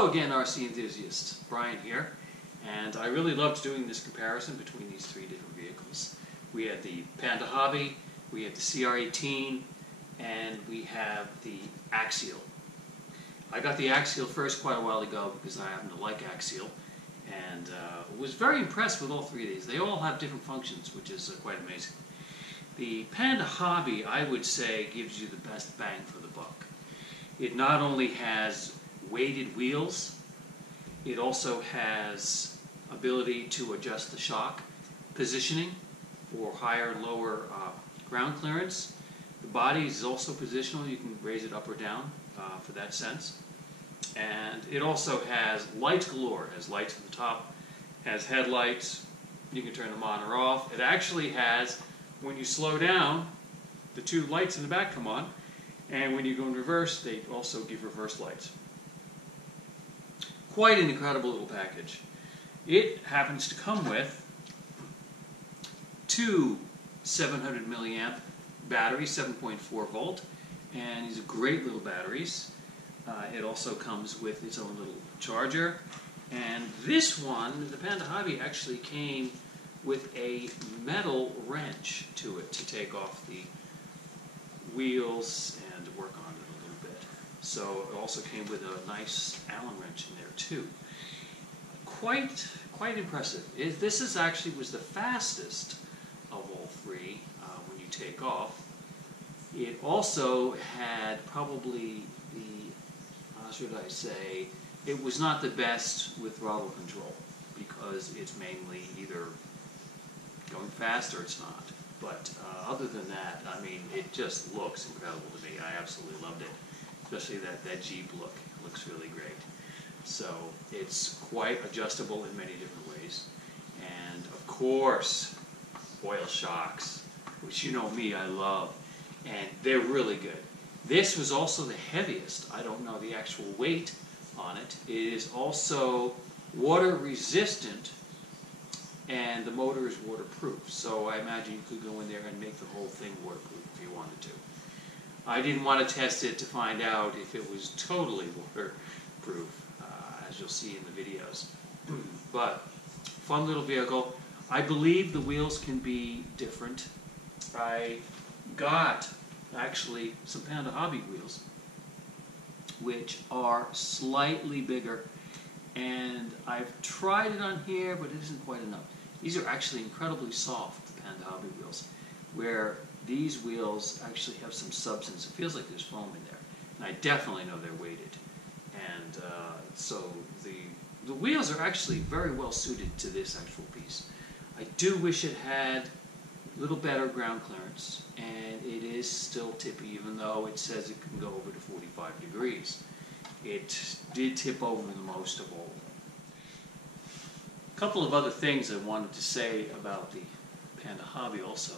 Hello again, RC enthusiasts. Brian here, and I really loved doing this comparison between these three different vehicles. We had the Panda Hobby, we had the CR18, and we have the Axial. I got the Axial first quite a while ago because I happen to like Axial, and was very impressed with all three of these. They all have different functions, which is quite amazing. The Panda Hobby, I would say, gives you the best bang for the buck. It not only has weighted wheels, it also has ability to adjust the shock positioning for higher and lower ground clearance. The body is also positional. You can raise it up or down for that sense. And it also has lights galore. It has lights at the top, has headlights. You can turn them on or off. It actually has, when you slow down, the two lights in the back come on, and when you go in reverse, they also give reverse lights. Quite an incredible little package. It happens to come with two 700 milliamp batteries, 7.4 volt, and these are great little batteries. It also comes with its own little charger, and this one, the Panda Hobby, actually came with a metal wrench to it to take off the wheels and work on it a little bit. So it also came with a nice Allen wrench in there too. Quite impressive. This is actually was the fastest of all three when you take off. It also had probably the, how should I say, it was not the best with throttle control because it's mainly either going fast or it's not. But other than that, I mean, it just looks incredible to me. I absolutely loved it. Especially that Jeep look. It looks really great. So it's quite adjustable in many different ways. And of course, oil shocks, which you know me, I love. And they're really good. This was also the heaviest. I don't know the actual weight on it. It is also water resistant, and the motor is waterproof. So I imagine you could go in there and make the whole thing waterproof if you wanted to. I didn't want to test it to find out if it was totally waterproof, as you'll see in the videos. But fun little vehicle. I believe the wheels can be different. I got actually some Panda Hobby wheels, which are slightly bigger, and I've tried it on here, but it isn't quite enough. These are actually incredibly soft, the Panda Hobby wheels, where these wheels actually have some substance. It feels like there's foam in there, and I definitely know they're weighted. And so the wheels are actually very well suited to this actual piece. I do wish it had a little better ground clearance, and it is still tippy, even though it says it can go over to 45 degrees. It did tip over the most of all of them. A couple of other things I wanted to say about the Panda Hobby also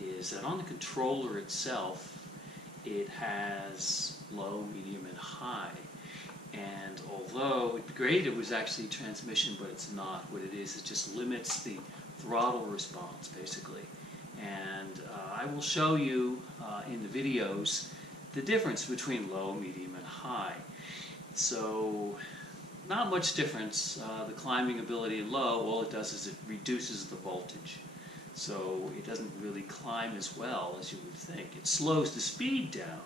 is that on the controller itself, it has low, medium, and high. And although it'd be great, it was actually transmission, but it's not. What it is, it just limits the throttle response, basically. And I will show you in the videos the difference between low, medium, and high. So, not much difference. The climbing ability in low, all it does is it reduces the voltage. So it doesn't really climb as well as you would think. It slows the speed down,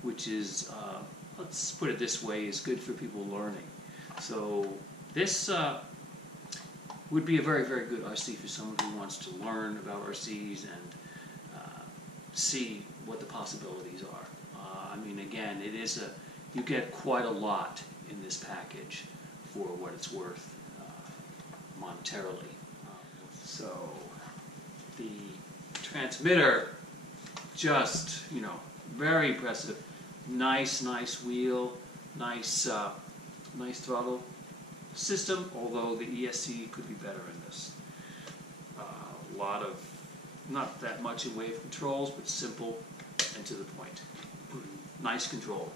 which is, let's put it this way, is good for people learning. So this would be a very, very good RC for someone who wants to learn about RCs and see what the possibilities are. I mean, again, it is you get quite a lot in this package for what it's worth monetarily. So the transmitter, just, you know, very impressive. Nice wheel, nice throttle system, although the ESC could be better in this. A lot of, not that much in way of controls, but simple and to the point. Nice control.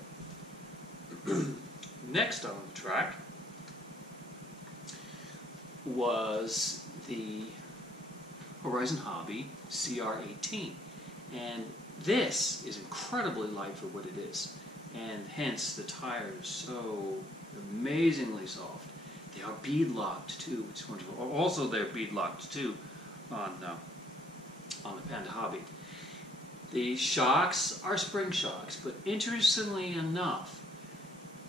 Next on the track was the Horizon Hobby CR18, and this is incredibly light for what it is. and hence the tire is so amazingly soft. They are bead locked too, which is wonderful. Also, they're bead locked too on the Panda Hobby. The shocks are spring shocks, but interestingly enough,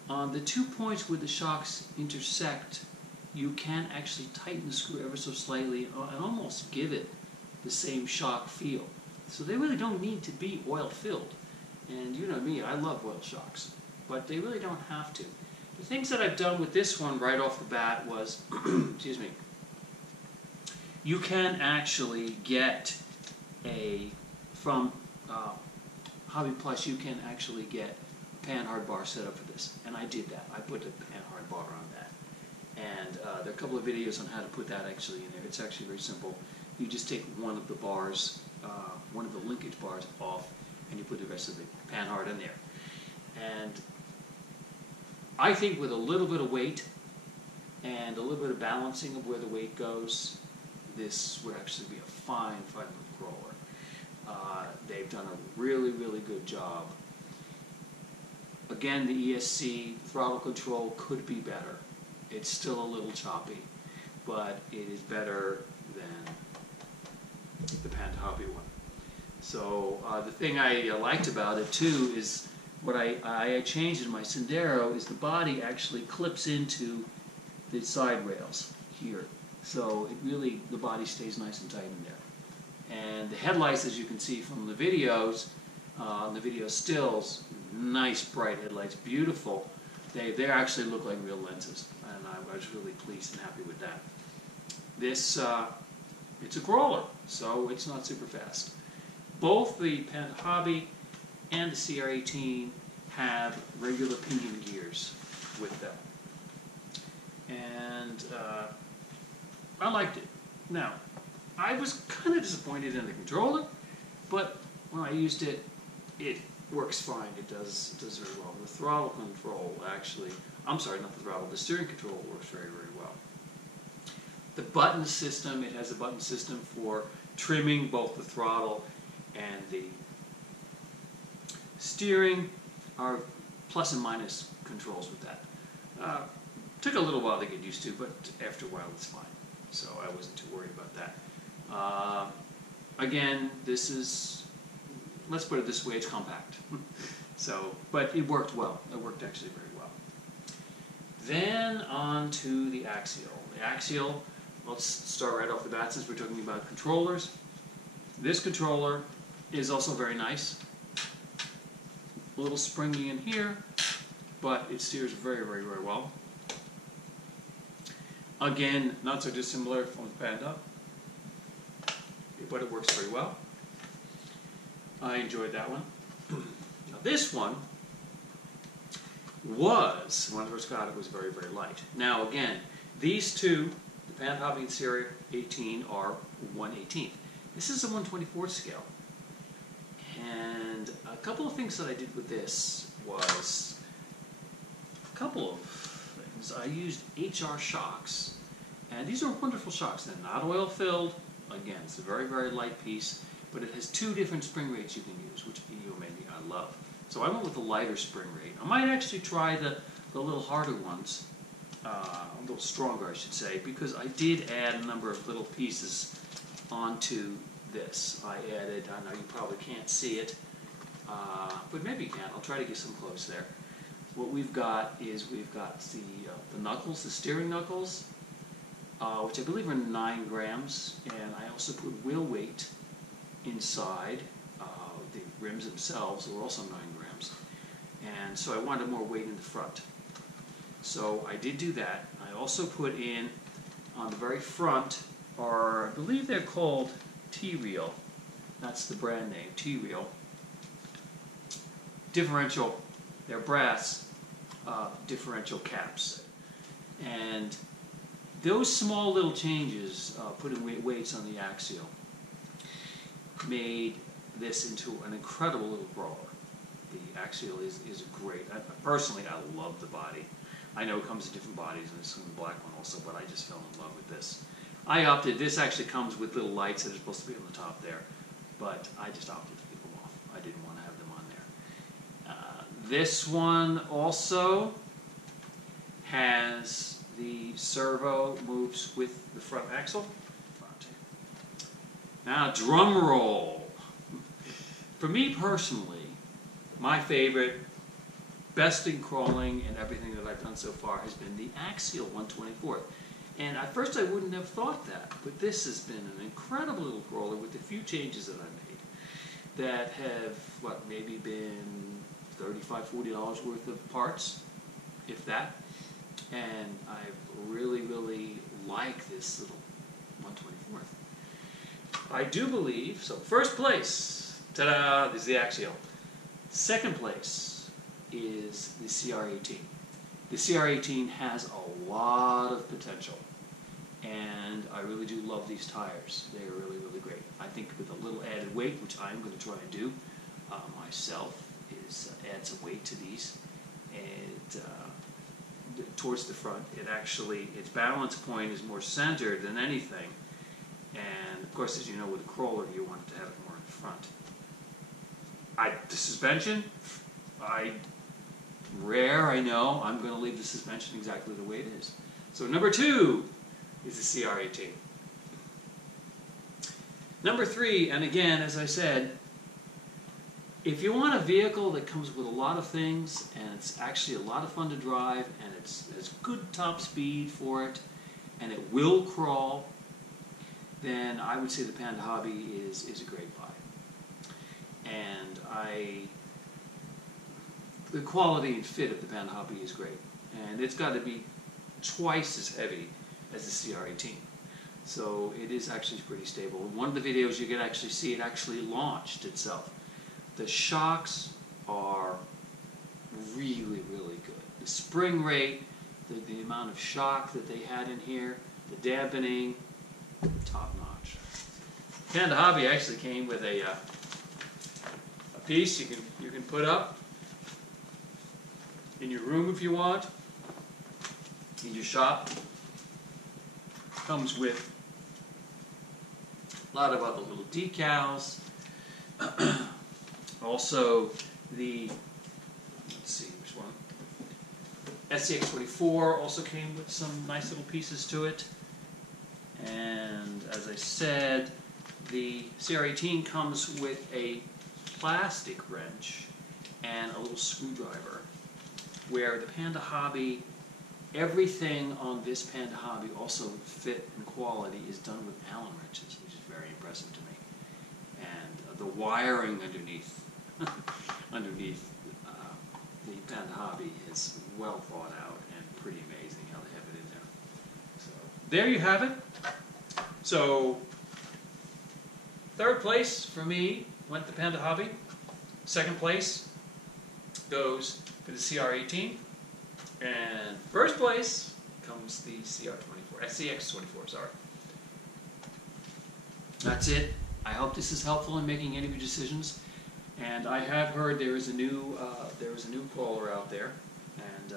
on the 2 points where the shocks intersect, you can actually tighten the screw ever so slightly and almost give it the same shock feel. So they really don't need to be oil filled. And you know me, I love oil shocks, but they really don't have to. The things that I've done with this one right off the bat was, excuse me, you can actually get from Hobby Plus, you can actually get a Panhard Bar set up for this. And I did that. I put a Panhard Bar on that. And there are a couple of videos on how to put that actually in there. It's actually very simple. You just take one of the bars, one of the linkage bars off, and you put the rest of the Panhard in there. And I think with a little bit of weight and a little bit of balancing of where the weight goes, this would actually be a fine, fine little crawler. They've done a really, really good job. Again, the ESC throttle control could be better. It's still a little choppy, but it is better than the Panda Hobby one. So the thing I liked about it too is what I changed in my Sendero is the body actually clips into the side rails here. So it really, the body stays nice and tight in there. And the headlights, as you can see from the videos, the video stills, nice bright headlights, beautiful. They actually look like real lenses, and I was really pleased and happy with that. This, it's a crawler, so it's not super fast. Both the Panda Hobby and the CR18 have regular pinion gears with them. And I liked it. Now, I was kind of disappointed in the controller, but when I used it, it works fine. It does very well. The throttle control actually, I'm sorry, not the throttle, the steering control works very, very well. The button system, it has a button system for trimming both the throttle and the steering, are plus and minus controls with that. Took a little while to get used to, but after a while it's fine. So I wasn't too worried about that. Again, this is, let's put it this way, it's compact. So, but it worked well. It worked actually very well. Then on to the Axial. The Axial, let's start right off the bat since we're talking about controllers. This controller is also very nice. A little springy in here, but it steers very, very, very well. Again, not so dissimilar from the Panda, but it works very well. I enjoyed that one. Now this one was, when I first got it, was very, very light. Now again, these two, the Panda Hobby and CR18, are 1/18. This is a 1/24 scale. And a couple of things that I did with this was a couple of things. I used HR shocks, and these are wonderful shocks. They're not oil filled. Again, it's a very, very light piece, but it has two different spring rates you can use, which I love. So I went with the lighter spring rate. I might actually try the little harder ones, a little stronger I should say, because I did add a number of little pieces onto this. I added, I know you probably can't see it, but maybe you can. I'll try to get some close there. What we've got is we've got the knuckles, the steering knuckles, which I believe are 9 grams, and I also put wheel weight inside. The rims themselves were also 9 grams, and so I wanted more weight in the front. So I did do that. I also put in on the very front, I believe they're called T-Reel. That's the brand name, T-Reel. Differential, they're brass differential caps. And those small little changes, putting weights on the Axial, made this into an incredible little crawler. The Axial is great. Personally, I love the body. I know it comes in different bodies, and it's in the black one also, but I just fell in love with this. I opted, this actually comes with little lights that are supposed to be on the top there, but I just opted to leave them off. I didn't want to have them on there. This one also has the servo moves with the front axle. Now, drum roll. For me personally, my favorite, best in crawling and everything that I've done so far has been the Axial 124th. And at first I wouldn't have thought that, but this has been an incredible little crawler with a few changes that I made that have, what, maybe been $35, $40 worth of parts, if that. And I really, really like this little 124th. I do believe, so first place, ta-da, is the Axial. Second place is the CR18. The CR18 has a lot of potential, and I really do love these tires. They are really, really great. I think with a little added weight, which I'm going to try and do myself, is add some weight to these, and towards the front. It actually, its balance point is more centered than anything, and of course, as you know, with a crawler, you want it to have it more in the front. The suspension, rare, I know. I'm going to leave the suspension exactly the way it is. So number 2 is the CR18. Number 3, and again, as I said, if you want a vehicle that comes with a lot of things, and it's actually a lot of fun to drive, and it's has good top speed for it, and it will crawl, then I would say the Panda Hobby is a great buy. And the quality and fit of the Panda Hobby is great. And it's got to be twice as heavy as the CR18. So it is actually pretty stable. In one of the videos you can actually see it actually launched itself. The shocks are really, really good. The spring rate, the amount of shock that they had in here, the dampening, top notch. Panda Hobby actually came with a piece you can put up in your room if you want, in your shop. Comes with a lot of other little decals. Also the, let's see which one, SCX24 also came with some nice little pieces to it. And as I said, the CR18 comes with a plastic wrench and a little screwdriver, where the Panda Hobby, everything on this Panda Hobby, also fit and quality, is done with Allen wrenches, which is very impressive to me. And the wiring underneath the Panda Hobby is well thought out and pretty amazing how they have it in there. So there you have it. So third place for me went the Panda Hobby. Second place goes for the CR18. And first place comes the CR24, SCX24, sorry. That's it. I hope this is helpful in making any of your decisions. And I have heard there is a new crawler out there, and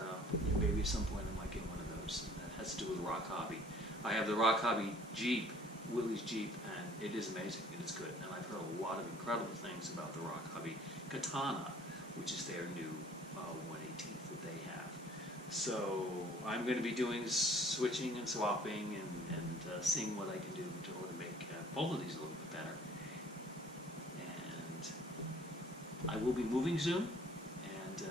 maybe at some point I might get one of those. And that has to do with the Rock Hobby. I have the Rock Hobby Jeep, Willie's Jeep, and it is amazing. It is good. And I've heard a lot of incredible things about the Rock Hobby Katana, which is their new 118th that they have. So I'm going to be doing switching and swapping and seeing what I can do to make both of these a little bit better. And I will be moving soon, and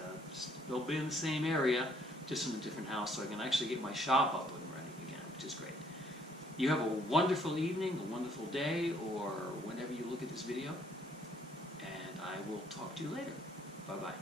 they'll be in the same area, just in a different house, so I can actually get my shop up and running again, which is great. You have a wonderful evening, a wonderful day, or whenever you look at this video, and I will talk to you later. Bye-bye.